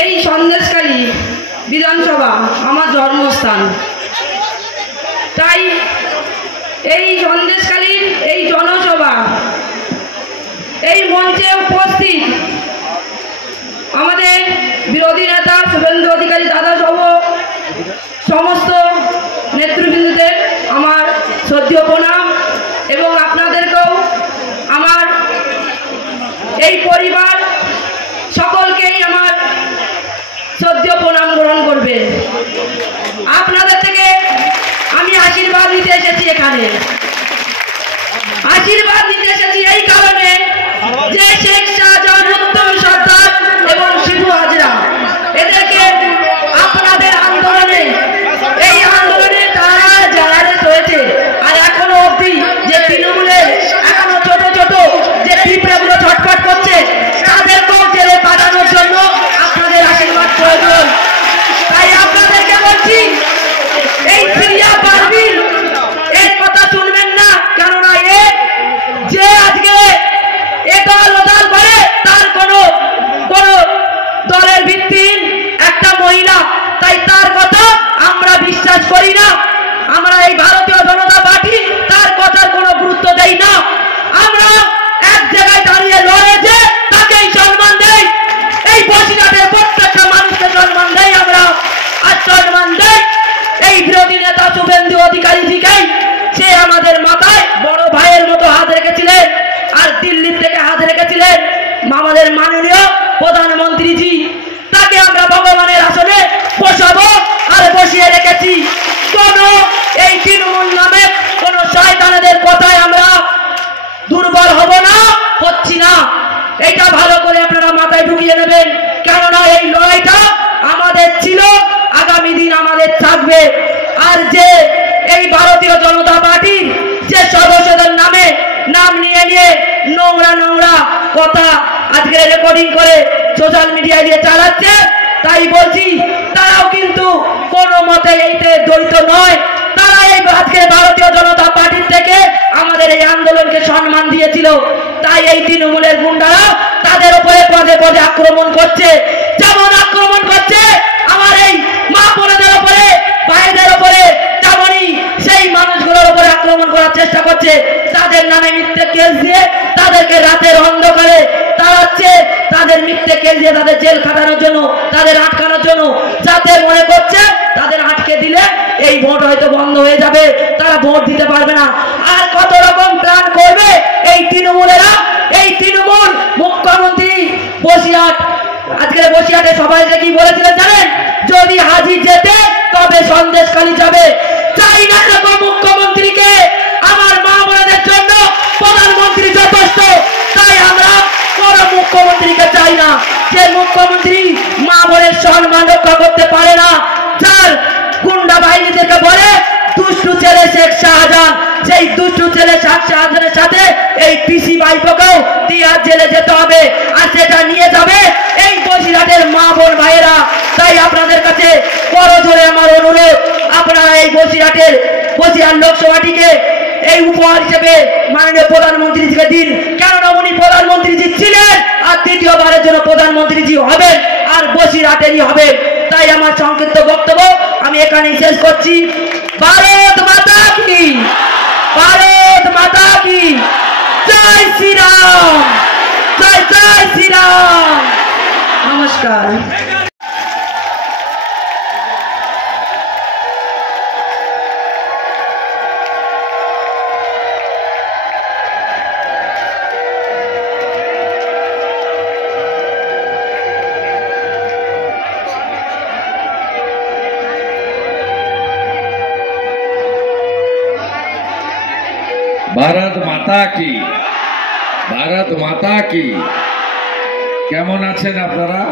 এই সন্দেশখালী বিধানসভা আমার জন্মস্থান, তাই এই সন্দেশখালীর এই জনসভা, এই মঞ্চে উপস্থিত আমাদের বিরোধী নেতা শুভেন্দু অধিকারী দাদা সহ সমস্ত নেতৃবৃন্দদের আমার শ্রদ্ধেয় প্রণাম, এবং আপনাদেরকেও আমার এই পরিবার সকলকেই আমার শ্রদ্ধেয় প্রণাম গ্রহণ করবে। আপনাদের থেকে আমি আশীর্বাদ নিতে এসেছি, এখানে আশীর্বাদ নিতে এসেছি এই কারণে যে শেখ শাহজাহান, উত্তম সর্দার এবং শিবু হাজরা এদেরকে আপনাদের আন্দোলনে, এই আন্দোলনে তারা যারা রয়েছে আর এখনো অবধি যে তৃণমূলের এখনো ছোট ছোট যে পিঁপড়েগুলো ছটফট করছে তাদেরকেও জেলে পাঠানোর জন্য আপনাদের আশীর্বাদ প্রয়োজন। তাই আপনাদেরকে বলছি, এই প্রিয়া পারভিন এর কথা শুনবেন না, কেননা যে আজকে এদল ওদল করে তার কোনো দলের ভিত্তিহীন একটা মহিলা, তাই তার কথা আমরা বিশ্বাস করি না। আমরা এই ভারতীয় জনতা পার্টি তার কথার কোনো গুরুত্ব দেই না। আমরা এক জায়গায় দাঁড়িয়ে লড়েছে তাকেই সম্মান দেই, এই বসিরহাটের প্রত্যেকটা মানুষকে সম্মান দেই আমরা, আর সম্মান দেই এই বিরোধী নেতা শুভেন্দু অধিকারীজিকেই। সে আমাদের মাথায় বড় ভাইয়ের মতো হাত রেখেছিলেন, আর দিল্লির থেকে হাত রেখেছিলেন আমাদের মাননীয় প্রধানমন্ত্রীজি। তাকে আমরা ভগবানের আসনে বসাবো আর বসিয়ে রেখেছি। কোন এই তৃণমূল নামে কোন শয়তানেদের কথায় আমরা দুর্বল হব না, হচ্ছি না। এটা ভালো করে আপনারা মাথায় ঢুকিয়ে নেবেন, কেননা এই লড়াইটা আমাদের ছিল, আগামী দিন আমাদের থাকবে। আর যে এই ভারতীয় জনতা পার্টির যে সদস্যদের নামে নাম নিয়ে নিয়ে নোংরা নোংরা কথা আজকে রেকর্ডিং করে সোশ্যাল মিডিয়ায় দিয়ে চালাচ্ছে, তাই বলছি তারাও কিন্তু কোনো মতে এইতে জড়িত নয়। তারা এই আজকে ভারতীয় জনতা পার্টির থেকে আমাদের এই আন্দোলনকে সম্মান দিয়েছিল, তাই এই তৃণমূলের গুন্ডারা তাদের উপরে পদে পদে আক্রমণ করছে। যেমন আক্রমণ করছে আমার এই মা বোনেদের উপরে, ভাইদের উপরে, তেমনই সেই মানুষগুলোর উপরে আক্রমণ করার চেষ্টা করছে। তাদের নামে মিথ্যে কেস দিয়ে তাদেরকে রাতের অন্ধকারে তাড়াচ্ছে, তাদের মিথ্যে কেস দিয়ে তাদের জেল খাটানোর জন্য, তাদের আটকানোর জন্য, যাতে মনে করছে তাদের আটকে দিলে এই ভোট হয়তো বন্ধ হয়ে যাবে, তারা ভোট দিতে পারবে না। আর কত রকম প্ল্যান করবে এই তৃণমূলেরা। এই তৃণমূল মুখ্যমন্ত্রী বসিরহাট, আজকে বসিরহাটে সবাই কি বলেছিলেন জানেন? যদি হাজি যেতে তবে সন্দেশখালী যাবে। চাই না এরকম মুখ্যমন্ত্রীকে। আমার মা বোনদের জন্য প্রধানমন্ত্রী যথেষ্ট, তাই আমরা কোন মুখ্যমন্ত্রীকে চাই না। যে মুখ্যমন্ত্রী মা বোনের সম্মান রক্ষা করতে পারে না, যার গুন্ডা বাহিনীদেরকে বলে দুষ্টু ছেলে শেখ শাহজাহান, সেই দুষ্টু ছেলে শেখ শাহজাহানের সাথে এই পিসি ভাইপোকেও তিহার জেলে যেতে হবে, আর সেটা নিয়ে যাবে এই বসিরহাটের মা বোন ভাইয়েরা। তাই আপনাদের কাছে বড় জোরে আমার অনুরোধ, আপনারা এই বসিরহাট লোকসভাটিকে এই উপহার হিসেবে মাননীয় প্রধানমন্ত্রীজিকে দিন, কেননা উনি প্রধানমন্ত্রীজি ছিলেন আর দ্বিতীয়বারের জন্য প্রধানমন্ত্রীজি হবেন, আর বসিরহাটেরই হবে। তাই আমার সংক্ষিপ্ত বক্তব্য আমি এখানেই শেষ করছি। ভারত মাতা কি, ভারত মাতা কি, জয় শ্রীরাম, জয় জয় শ্রীরাম। নমস্কার। ভারত মাতা কি, ভারত মাতা কি। কেমন আছেন আপনারা?